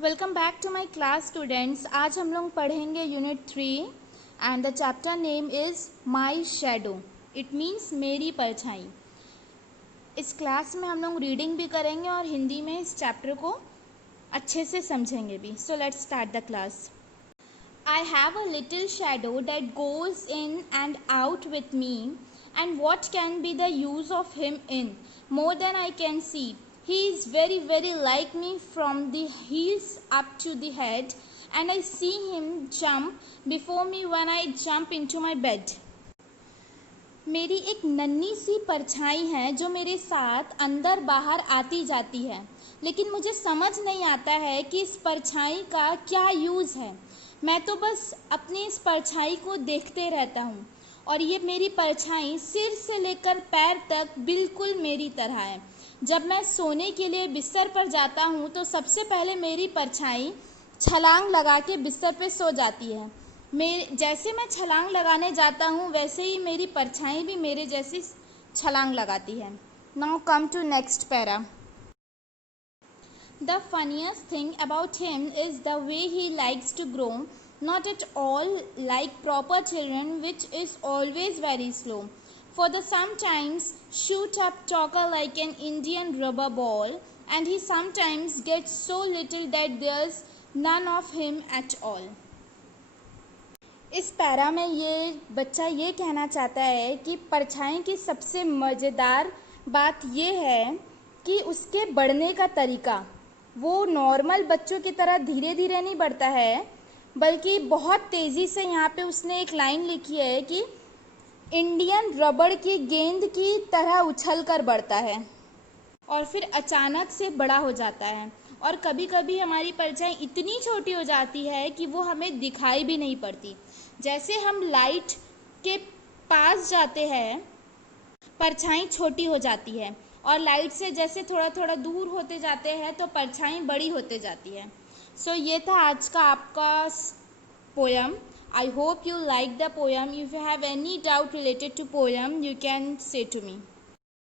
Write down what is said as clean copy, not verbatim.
Welcome back to my class students. आज हम लोग पढ़ेंगे unit 3 and the chapter name is my shadow. It means मेरी परछाई। इस क्लास में हम लोग रीडिंग भी करेंगे और हिंदी में इस चैप्टर को अच्छे से समझेंगे भी। So let's start the class. I have a little shadow that goes in and out with me, and what can be the use of him in more than I can see. He is very, very like me from the heels up to the head, and I see him jump before me when I jump into my bed. मेरी एक नन्ही सी परछाई है जो मेरे साथ अंदर बाहर आती जाती है, लेकिन मुझे समझ नहीं आता है कि इस परछाई का क्या यूज़ है। मैं तो बस अपनी इस परछाई को देखते रहता हूँ और ये मेरी परछाई सिर से लेकर पैर तक बिल्कुल मेरी तरह है। जब मैं सोने के लिए बिस्तर पर जाता हूँ तो सबसे पहले मेरी परछाई छलांग लगा के बिस्तर पे सो जाती है। जैसे मैं छलांग लगाने जाता हूँ वैसे ही मेरी परछाई भी मेरे जैसी छलांग लगाती है। Now come to next para. The funniest thing about him is the way he likes to grow, not at all like proper children, which is always very slow. For the sometimes shoot up talker like an Indian rubber ball, and he sometimes gets so little that there's none of him at all. इस para में ये बच्चा ये कहना चाहता है कि परछाई की सबसे मज़ेदार बात ये है कि उसके बढ़ने का तरीका वो नॉर्मल बच्चों की तरह धीरे धीरे नहीं बढ़ता है, बल्कि बहुत तेज़ी से। यहाँ पे उसने एक लाइन लिखी है कि इंडियन रबड़ की गेंद की तरह उछल कर बढ़ता है और फिर अचानक से बड़ा हो जाता है। और कभी कभी हमारी परछाई इतनी छोटी हो जाती है कि वो हमें दिखाई भी नहीं पड़ती। जैसे हम लाइट के पास जाते हैं परछाई छोटी हो जाती है, और लाइट से जैसे थोड़ा थोड़ा दूर होते जाते हैं तो परछाई बड़ी होते जाती है। सो ये था आज का आपका poem. I hope you like the poem. If you have any doubt related to poem you can say to me.